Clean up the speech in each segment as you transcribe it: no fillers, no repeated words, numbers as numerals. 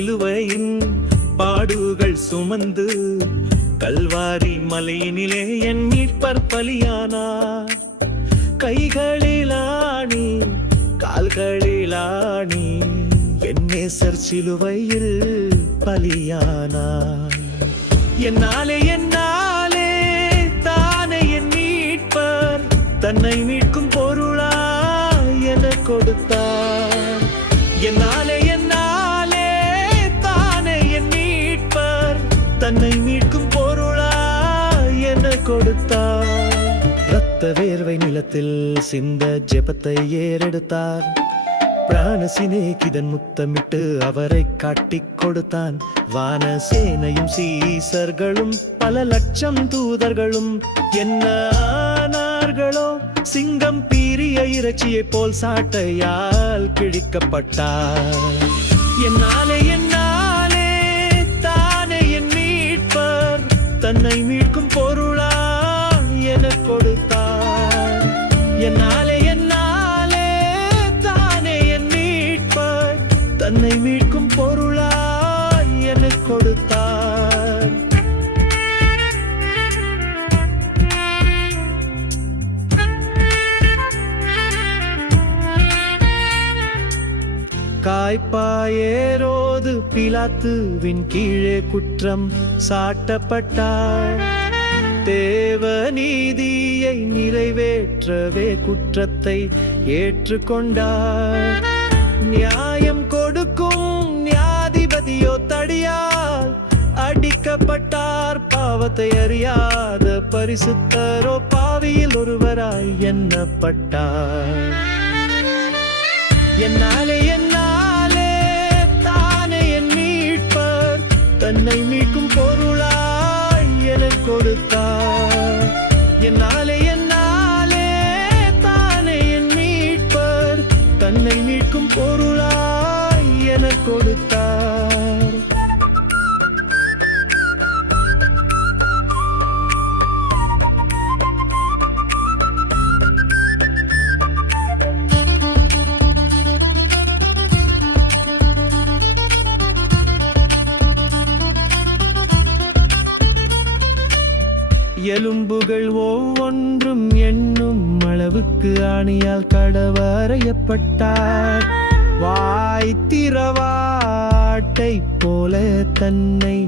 சிலுவையின் பாடுகள் சுமந்து கல்வாரி மலையினிலே என் மீட்பர் பலியானார். கைகளிலாணி கால்களிலாணி என் நேசர் சிலுவையில் பலியானார். என்னாலே தானே என் மீட்பர் தன்னை மீட்கும் பொருளாய் என கொடுத்தார். என்னாலே தானே என் மீட்பர் தன்னை மீட்கும் பொருளாய் என கொடுத்தார். இரத்த வேர்வை நிலத்தில் சிந்த ஜெபத்தை ஏறெடுத்தார். பிராண சிநேகிதன் முத்தமிட்டு அவரை காட்டிக் கொடுத்தான். வான சேனையும் சீசர்களும் பல லட்சம் தூதர்களும் என்ன ஆனார்களோ, சிங்கம் பீரிய இறைச்சியை போல் சாட்டையால் கிழிக்கப்பட்டார். என்னாலே தானே என் மீட்பர் தன்னை மீட்கும் பொருளா என கொடுத்தார். என்னாலே தானே என் மீட்பர் தன்னை மீட்கும் பொருளா என கொடுத்தார். காய்ப்பாயேரோது பிலாத்துவின் கீழே குற்றம் சாட்டப்பட்டார். தேவ நீதியை நிறைவேற்றவே குற்றத்தை ஏற்றுக்கொண்டார். நியாயம் கொடுக்கும் நியாதிபதியோ தடியால் அடிக்கப்பட்டார். பாவத்தை அறியாத பரிசுத்தரோ பாவியில் ஒருவராய் எண்ணப்பட்டார். என்னாலே தானே என் மீட்பர் தன்னை மீட்கும் பொருளாய் என கொடுத்தார். என்னாலே தானே என் மீட்பர் தன்னை மீட்கும் பொருளாய் என கொடுத்தார். எலும்புகள் ஒவ்வொன்றும் எண்ணும் அளவுக்கு ஆணியால் கடவரையப்பட்டார். வாய் திறவாட்டை போல தன்னை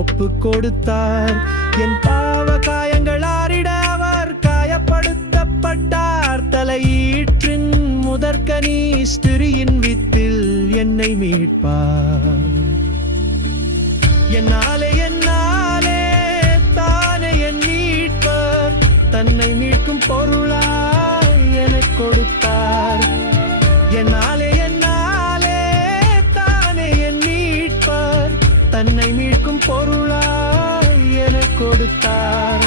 ஒப்பு கொடுத்தார். என் பாவ காயங்கள் ஆறிட அவர் காயப்படுத்தப்பட்டார். தலையீற்றின் முதற்கனி ஸ்திரியின் வித்தில் என்னை மீட்பார். என்னாலே தானே என் மீட்பர் தன்னை மீட்கும் பொருளாய் என கொடுத்தார். என்னாலே தானே என் மீட்பர் தன்னை மீட்கும் பொருளாய் என கொடுத்தார்.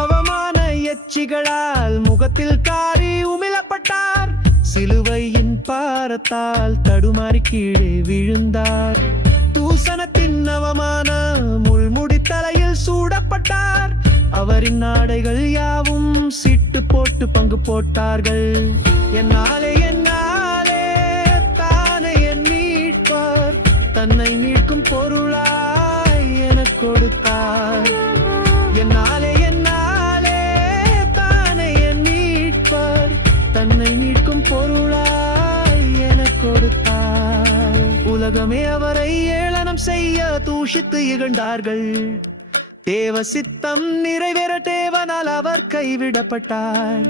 அவமான எச்சிகளால் முகத்தில் காரி உமிழப்பட்டார். சிலுவையின் பாரத்தால் தடுமாறி கீழே விழுந்தார். தூசணத்தின் அவமான முள்முடி தலையில் சூடப்பட்டார். அவரின் ஆடைகள் யாவும் சீட்டு போட்டு பங்கு போட்டார்கள். என்னாலே தானே என் மீட்பர் தன்னை மீட்கும் பொருளாய் என கொடுத்தார். என்னாலே தானே என் மீட்பர் தன்னை மீட்கும் பொருளாய் என கொடுத்தார். உலகமே அவரை ஏளனம் செய்ய தூஷித்து இகழ்ந்தார்கள். தேவ சித்தம் நிறைவேற தேவனால் அவர் கைவிடப்பட்டார்.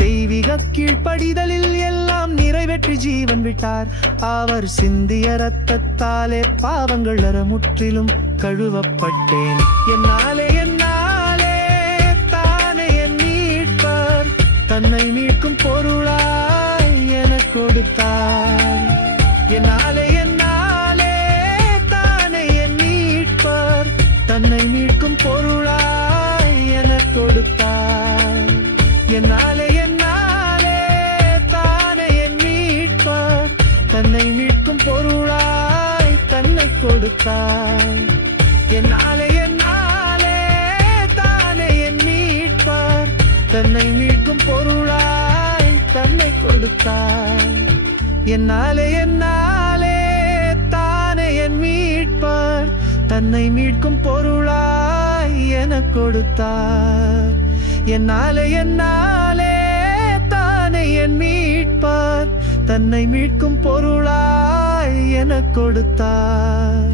தெய்வீக கீழ்ப்படிதலில் எல்லாம் நிறைவேற்றி ஜீவன் விட்டார். அவர் சிந்திய இரத்தத்தாலே பாவங்கள் அற முற்றிலும் கழுவப்பட்டேன். என்னாலே தானே என் மீட்பர் தன்னை மீட்கும் பொருளாய் என கொடுத்தார். என்னாலே தானே என் மீட்பர் தன்னை மீட்கும் பொருளாய் என கொடுத்தார். என்னாலே தானே என் மீட்பர் தன்னை மீட்கும் பொருளாய் தன்னை கொடுத்தார். என்னாலே தானே என் மீட்பர் தன்னை மீட்கும் பொருளாய் தன்னை கொடுத்தார். என்னாலே தானே என் தன்னை மீட்கும் பொருளாய் எனக் கொடுத்தார். என்னாலே தானே என் மீட்பார், தன்னை மீட்கும் பொருளாய் எனக் கொடுத்தார்.